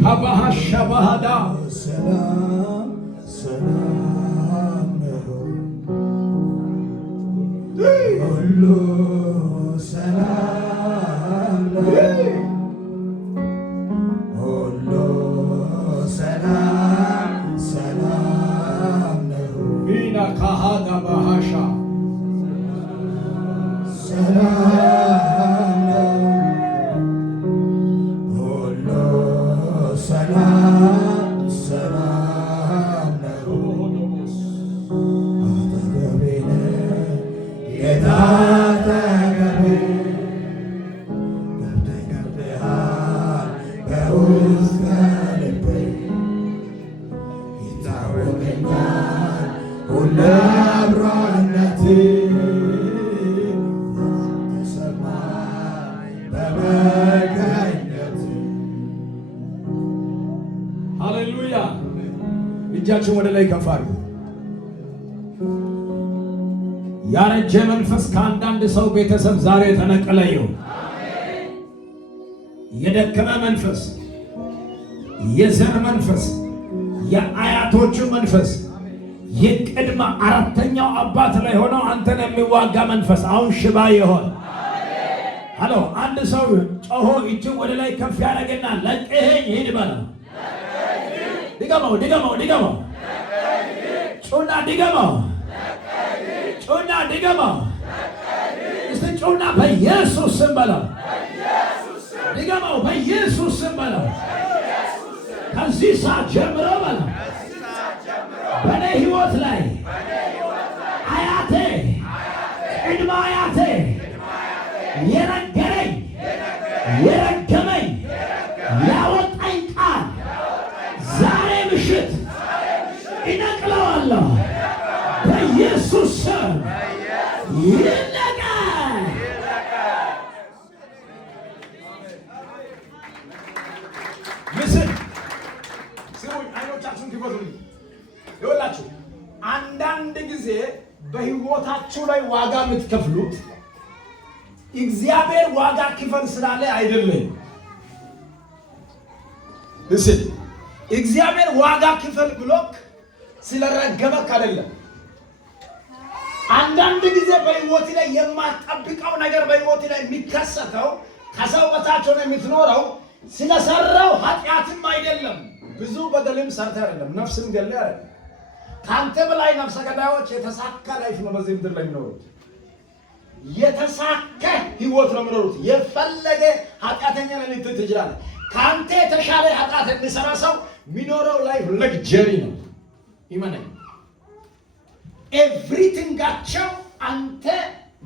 ከባሃሻ ባህዳ ሰላም ሰላም ነው ሁሉ ሰላም ነው ሁሉ ሰላም ሰላም ነው ቢና ካሃዳ ባሃሻ ሰላም ነው ሁሉ ሰላም ሰላም ነው አጠገቤ ነህ ጌታ አጠገቤ ገብተሃል በውስጥ ልቤ ይታወቀኛል ሁሌ አብሮነትህ ተሰማኝ በመገኘትህ። ሃሌሉያ። እጃችሁን ወደ ላይ ከፍ አድርጉ። ያረጀ መንፈስ ከአንዳንድ ሰው ቤተሰብ ዛሬ ተነቀለ ይሁን። የደከመ መንፈስ፣ የዘር መንፈስ፣ የአያቶቹ መንፈስ፣ የቅድመ አራተኛው አባት ላይ ሆነው አንተን የሚዋጋ መንፈስ አሁን ሽባ ይሆን። ሃሎ አንድ ሰው ጮሆ እጁን ወደ ላይ ከፍ ያደርግና ለቅኸኝ ሂድ በለው። ድገመው ድገመው ድገመው ጩና ድገመው ጩና ድገመው እስቲ ጩና በኢየሱስ ስም በለው። ድገመው በኢየሱስ ስም በለው። ከዚህ ሰዓት ጀምሮ በለው በኔ ህይወት ላይ አያቴ ቅድመ አያቴ የነገረኝ የረገመኝ ያወጣኝ ቃል ዛሬ ምሽት እነቅለዋለሁ በኢየሱስ ስም ይለቀቅ። ምስል ስሙኝ፣ አይኖቻችሁን ክፈቱልኝ። ይኸውላችሁ አንዳንድ ጊዜ በህይወታችሁ ላይ ዋጋ የምትከፍሉት እግዚአብሔር ዋጋ ክፈል ስላለ አይደለም። ምስል እግዚአብሔር ዋጋ ክፈል ብሎክ ስለረገመክ አይደለም። አንዳንድ ጊዜ በህይወት ላይ የማትጠብቀው ነገር በህይወት ላይ የሚከሰተው ከሰው በታች ሆነ የምትኖረው ስለሰራው ኃጢአትም አይደለም። ብዙ በደልም ሰርተ አይደለም። ነፍስም ገለ አይደለም። ካንተ በላይ ነፍሰ ገዳዮች የተሳካ ላይፍ ነው በዚህ ምድር ላይ የሚኖሩት። የተሳካ ህይወት ነው የሚኖሩት። የፈለገ ኃጢአተኛ ላይ ልትል ትችላለህ። ካንተ የተሻለ ኃጢአት የሚሰራ ሰው የሚኖረው ላይፍ ለግጀሪ ነው። ይመነኝ ኤቭሪቲንጋቸው አንተ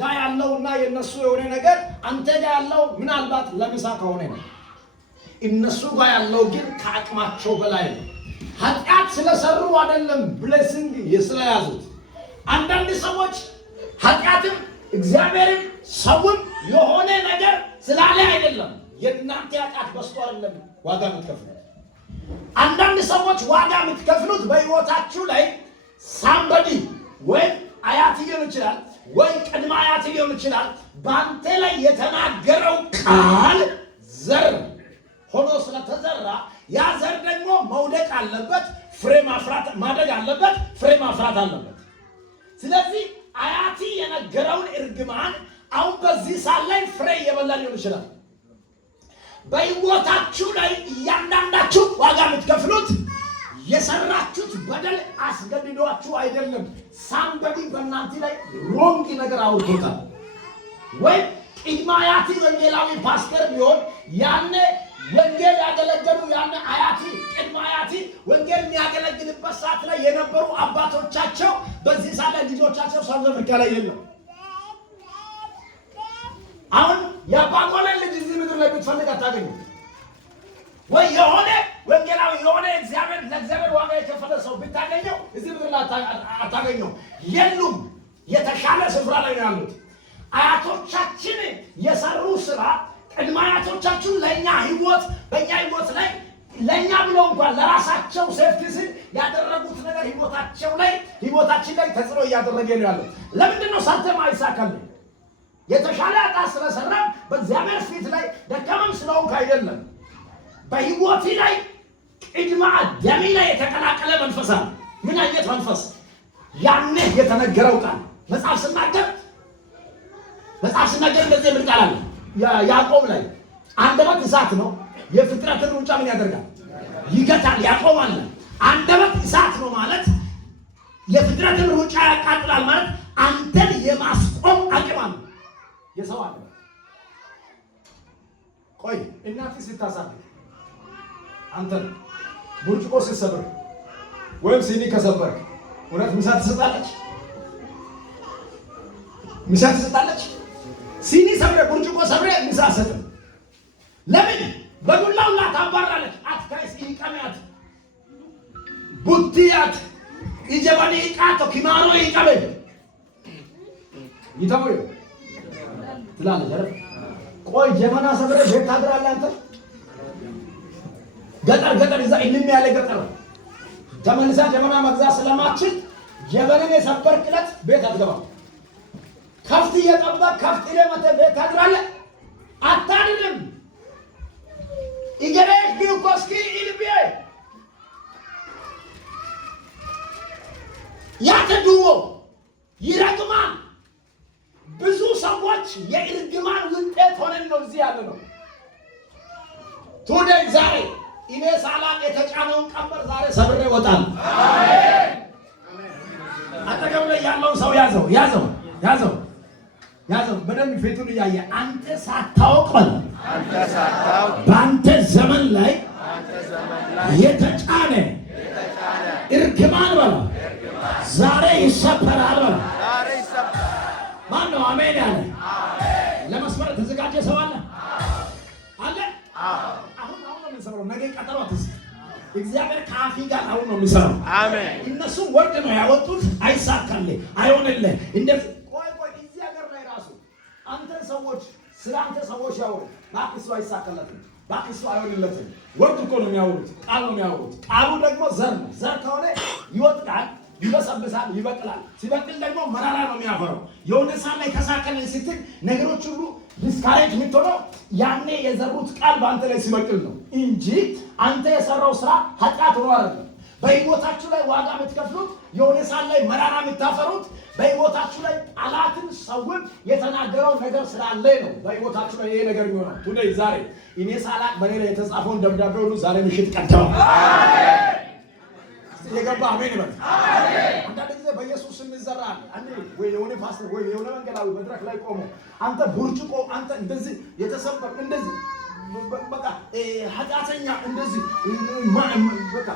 ጋር ያለውና የነሱ የሆነ ነገር አንተ ጋር ያለው ምናልባት ለምሳ ከሆነ ነው። እነሱ ጋር ያለው ግን ከአቅማቸው በላይ ነው። ኃጢአት ስለሰሩ አይደለም ብሌሲንግ ስለያዙት። አንዳንድ ሰዎች ኃጢአትም እግዚአብሔርም ሰውም የሆነ ነገር ስላለ አይደለም። የእናንተ ኃጢአት በስቶ አይደለም ዋጋ የምትከፍሉት። አንዳንድ ሰዎች ዋጋ የምትከፍሉት በህይወታችሁ ላይ ሳምበዲ ወይ አያት ሊሆን ይችላል፣ ወይ ቅድመ አያት ሊሆን ይችላል። በአንተ ላይ የተናገረው ቃል ዘር ሆኖ ስለተዘራ ያ ዘር ደግሞ መውደቅ አለበት፣ ፍሬ ማፍራት ማደግ አለበት፣ ፍሬ ማፍራት አለበት። ስለዚህ አያቲ የነገረውን እርግማን አሁን በዚህ ሰዓት ላይ ፍሬ እየበላ ሊሆን ይችላል። በህይወታችሁ ላይ እያንዳንዳችሁ ዋጋ የምትከፍሉት የሰራችሁት በደል አስገድዷችሁ አይደለም። ሳምበዲ በእናንተ ላይ ሮንግ ነገር አውርቶታል። ወይ ቅድመ አያቲ ወንጌላዊ ፓስተር ቢሆን ያኔ ወንጌል ያገለገሉ ያኔ አያቲ ቅድመ አያቲ ወንጌል የሚያገለግልበት ሰዓት ላይ የነበሩ አባቶቻቸው በዚህ ሰዓት ላይ ልጆቻቸው ሳውዝ አፍሪካ ላይ የለም። አሁን የአባቆለን ልጅ እዚህ ምድር ላይ ብትፈልግ አታገኙ። ወይ የሆነ ወንጌላዊ የሆነ እግዚአብሔር ለእግዚአብሔር ዋጋ የከፈለ ሰው ብታገኘው እዚህ ምድር ላይ አታገኘው። የሉም። የተሻለ ስፍራ ላይ ነው ያሉት። አያቶቻችን የሰሩ ስራ ቅድመ አያቶቻችን ለኛ ህይወት በእኛ ህይወት ላይ ለኛ ብለው እንኳን ለራሳቸው ሴፍቲ ሲል ያደረጉት ነገር ህይወታችን ላይ ተጽዕኖ እያደረገ ነው ያለው። ለምንድን ነው ሰርተህ ማይሳካልህ? የተሻለ ኃጢአት ስለሰራን በእግዚአብሔር ፊት ላይ ደካማም ስለሆንክ አይደለም። በህይወት ላይ ቅድመ አዳሚ ላይ የተቀላቀለ መንፈስ አለ። ምን አይነት መንፈስ? ያኔ የተነገረው ቃል መጽሐፍ ሲናገር እንደዚህ ምን ቃል አለ? ያዕቆብ ላይ አንደበት እሳት ነው፣ የፍጥረትን ሩጫ ምን ያደርጋል? ይገታል፣ ያቆማል። አንደበት እሳት ነው ማለት የፍጥረትን ሩጫ ያቃጥላል ማለት አንተን የማስቆም አቅም አለ የሰው አለ። ቆይ እናትህ ስታሳድግ አንተን ብርጭቆ ስትሰብር ወይም ሲኒ ከሰበርክ እውነት ምሳ ትሰጣለች? ምሳ ትሰጣለች? ሲኒ ሰብረ ብርጭቆ ሰብረ ምሳ አትሰጥም። ለምን? በዱላውና ታባራለች። አትካይስ ኢንቀሚያት ቡቲያት ኢጀባኒ ቃቶ ኪማሮ ይቀበል ይተወው ትላለች አይደል? ቆይ ጀመና ሰብረ ቤት ታድራለህ አንተ? ገጠር እዛ እልም ያለ ገጠር ተመልሳ ጀመና መግዛት ስለማትችል ጀበንን የሰበርክለት ቤት አትገባም። ከፍት እየጠበቅ ከፍት ለመተ ቤት ታድራለህ? አታድርም። ኢገሬሽ ቢኮስኪ ኢልቢዬ ያተዱዎ ይረግማል። ብዙ ሰዎች የእርግማን ውጤት ሆነን ነው እዚህ ያለ ነው። ቱዴይ ዛሬ እኔ ሳላቅ የተጫነውን ቀንበር ዛሬ ሰብሬ እወጣለሁ። አሜን። አጠገብ ላይ ያለውን ሰው ያዘው በደንብ ፊቱን እያየ አንተ ሳታውቅ በአንተ ዘመን ላይ የተጫነ እርግማን በለው ዛሬ ይሰበራል በለው። ማን ነው አሜን ያለ? ለመስመር ተዘጋጀ ሰው አለ? አሁን ነው የምንሰራው። ነገ ቀጠሮ አትስጥ። እግዚአብሔር ከአፊ ጋር አሁን ነው የሚሰራው። አሜን። እነሱም ወርድ ነው ያወጡት። አይሳካልህ፣ አይሆንልህ። እንደዚህ ቆይ እዚህ ሀገር ላይ ራሱ አንተን ሰዎች ስለ አንተ ሰዎች ያወሩ ባክሱ አይሳካለትም፣ ባክሱ አይሆንለትም። ወርድ እኮ ነው የሚያወሩት፣ ቃል ነው የሚያወሩት። ቃሉ ደግሞ ዘር ነው። ዘር ከሆነ ይወጣል፣ ይበሰብሳል፣ ይበቅላል። ሲበቅል ደግሞ መራራ ነው የሚያፈራው። የሆነ ሰዓት ላይ ተሳካልን ስትል ነገሮች ሁሉ ዲስካሬጅ የምትሆነው ያኔ የዘሩት ቃል በአንተ ላይ ሲበቅል ነው እንጂ አንተ የሰራው ስራ ኃጢአት ሆኖ አይደለም። በህይወታችሁ ላይ ዋጋ የምትከፍሉት የሆነ ሰዓት ላይ መራራ የምታፈሩት በህይወታችሁ ላይ ጠላትን ሰውን የተናገረው ነገር ስላለ ነው። በህይወታችሁ ላይ ይሄ ነገር የሚሆነው ቱዴይ ዛሬ እኔ ሳላቅ በኔ ላይ የተጻፈውን ደብዳቤ ሁሉ ዛሬ ምሽት ቀንተው የገባ አሜን ይበል። አንዳንድ ጊዜ በኢየሱስ ስም ይዘራል። አንዴ ወይ የሆነ ፓስተር ወይ የሆነ መንገዳዊ መድረክ ላይ ቆሞ አንተ ብርጭቆ አንተ እንደዚህ የተሰበር እንደዚህ በቃ ኃጢአተኛ እንደዚህ በቃ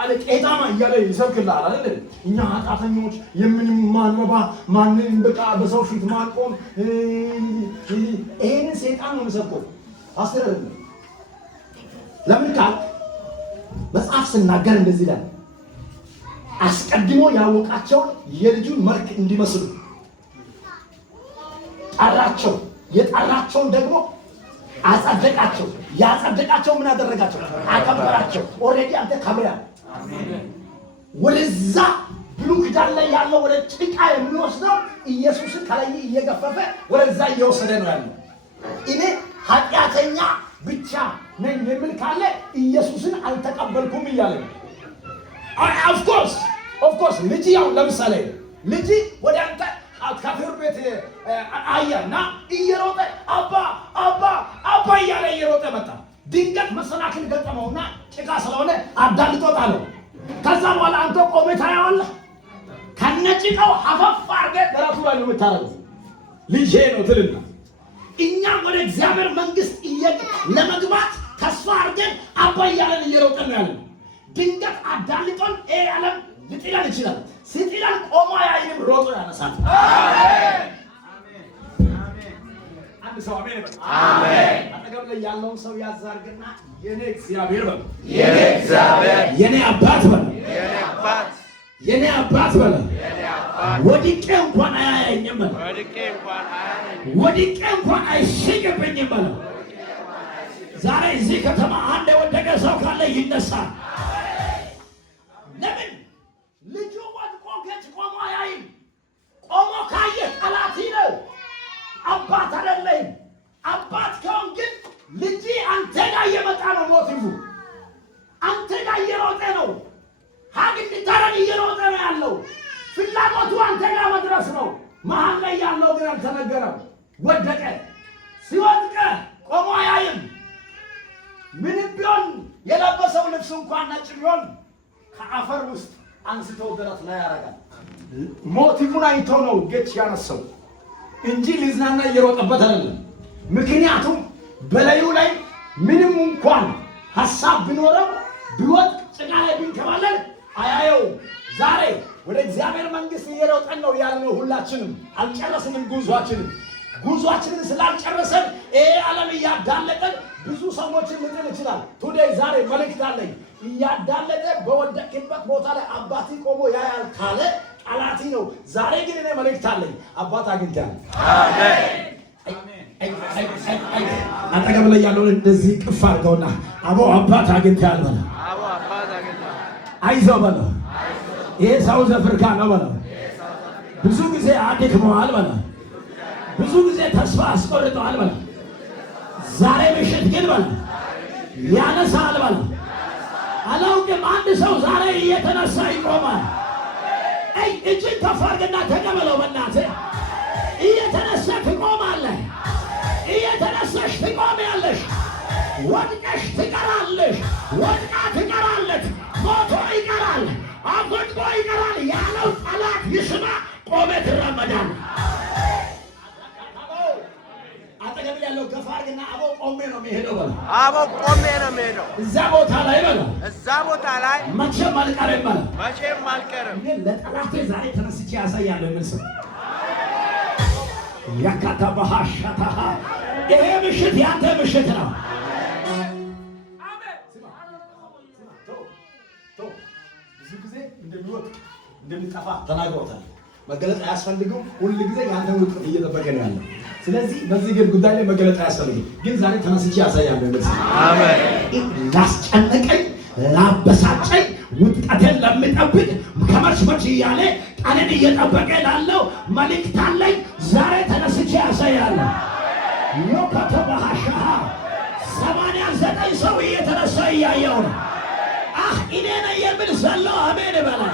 አለ ቄጣማ እያለ ይሰብክልሃል አይደል? እኛ ኃጢአተኞች የምንም ማንረባ ማንን በቃ በሰው ፊት ማቆም ይሄንን ሰይጣን ነው የሚሰብከው ፓስተር አይደለም። ለምን ካል መጽሐፍ ሲናገር እንደዚህ ይላል አስቀድሞ ያወቃቸውን የልጁን መልክ እንዲመስሉ ጠራቸው፣ የጠራቸውን ደግሞ አጸደቃቸው። ያጸደቃቸው ምን አደረጋቸው? አከበራቸው። ኦልሬዲ አንተ ከብረሃል። ወደዛ ብሉይ ኪዳን ላይ ያለው ወደ ጭቃ የሚወስደው ኢየሱስን ከላይ እየገፈፈ ወደዛ እየወሰደ ነው ያለው። እኔ ኃጢአተኛ ብቻ ነኝ የሚል ካለ ኢየሱስን አልተቀበልኩም እያለ ነው። ኦፍ ኮርስ ልጅ ያው ለምሳሌ ልጅ ወደ አንተ ከፍር ቤት አያና እየሮጠ አባ እያለ እየሮጠ መጣ። ድንገት መሰናክል ገጠመውና ጭቃ ስለሆነ አዳልጦታለሁ። ከዛ በኋላ አንተ ቆመህ ታየዋለህ። ከነጭቃው ሀፈፍ አድርገህ ደረቱ ላይ ነው የምታረገው። ልጄ ነው ትልና እኛ ወደ እግዚአብሔር መንግስት ለመግባት ተስፋ አድርገን አባ እያለን እየሮጠን ነው ያለን። ድንገት አዳልጦን ዓለም ሊጥለን ይችላል። ሲጥለን ቆሞ አያይንም፣ ሮጦ ያነሳል። አሜን። አንድ ሰው አሜን ይበል። አሜን። አጠገብ ላይ ያለውን ሰው ያዛርግና የኔ እግዚአብሔር በል፣ የኔ እግዚአብሔር፣ የኔ አባት በል፣ የኔ አባት፣ የኔ አባት በል፣ የኔ አባት፣ ወድቄ እንኳን አያየኝም በል፣ ወድቄ እንኳን አይሽቅብኝም በል። ዛሬ እዚህ ከተማ አንድ የወደቀ ሰው ካለ ይነሳል። ለምን ልጁ ወድቆ ገጭ ቆሞ አያይም? ቆሞ ካየ ጠላት ነው። አባት አይደለም። አባት ከሆንክ ግን ልጅ አንተ ጋር እየመጣ ነው ሞት ይሁ ፍላጎቱ አንተ ጋር መድረስ ነው። መሀል ላይ ያለው ግን አልተነገረም። ወደቀ። ሲወድቅ ቆሞ አያይም። ምንም ቢሆን የለበሰው ልብስ እንኳን ነጭ ቢሆን ከአፈር ውስጥ አንስቶ ደረት ላይ ያደርጋል። ሞቲቭን አይቶ ነው ጌች ያነሳው እንጂ ሊዝናና እየሮጠበት አይደለም። ምክንያቱም በላዩ ላይ ምንም እንኳን ሐሳብ ቢኖረው ቢወጥ ጭቃ ላይ ቢንከባለል አያየው። ዛሬ ወደ እግዚአብሔር መንግሥት እየሮጠን ነው ያልነው ሁላችንም አልጨረስንም ጉዟችንን ስላልጨረሰን ይሄ ዓለም እያዳለጠን ብዙ ሰዎችን ልጥል ይችላል። ቱዴይ ዛሬ መልእክት አለኝ። እያዳለጠ በወደቅበት ቦታ ላይ አባቲ ቆሞ ያያል ካለ ጠላቲ ነው። ዛሬ ግን እኔ መልእክት አለኝ። አባት አግኝቻለሁ። አጠገብ ላይ ያለውን እንደዚህ ቅፍ አድርገውና አቦ አባት አግኝቻለሁ በለው። አይዞህ በለው። ይሄ ሳውዝ አፍሪካ ነው በለው። ብዙ ጊዜ አድክመዋል በለው። ብዙ ጊዜ ተስፋ አስቆርጠዋል በለው። ዛሬ ምሽት ግን በለው ያነሳል በለው። አላውቅም አንድ ሰው ዛሬ እየተነሳ ይቆማል። እጅን ከፍ አድርግና ተቀበለው። በእናትህ እየተነሳ ትቆማለህ። እየተነሳሽ ትቆሚያለሽ። ወድቀሽ ትቀራለሽ። ወድቃ ትቀራለች። ሞቶ ይቀራል። አጎድቆ ይቀራል ያለው ጠላት ይስማ። ቆሜ ትራመዳለህ። አጠገብ ያለው ገፋ አድርግና አቦ ቆሜ ነው የሚሄደው በለው። አቦ ቆሜ ነው የሚሄደው እዛ ቦታ ላይ በለው። እዛ ቦታ ላይ መቼም አልቀርም በለው። መቼም አልቀርም። ግን ለጠላቴ ዛሬ ተነስቼ ያሳያለሁ የሚል ሰው ያካታ ባሃሻታ ይሄ ምሽት ያንተ ምሽት ነው። ብዙ ጊዜ እንደሚወድቅ እንደሚጠፋ ተናግሮታል። መገለጥ አያስፈልገው። ሁል ጊዜ ያንተ ውድቀት እየጠበቀ ነው ያለው። ስለዚህ በዚህ ግን ጉዳይ ላይ መገለጥ አያስፈልግም። ግን ዛሬ ተነስቼ ያሳያለሁ የሚል ሰው አሜን። ላስጨነቀኝ ላበሳጨኝ ውድቀቴን ለሚጠብቅ ከመች እያለ ቀንን እየጠበቀ ላለው መልእክት አለኝ። ዛሬ ተነስቼ ያሳያለሁ። ከተባሃሻ 89 ሰው እየተነሳ እያየው ነው። እኔ ነኝ የሚል ዘሎ አሜን በላይ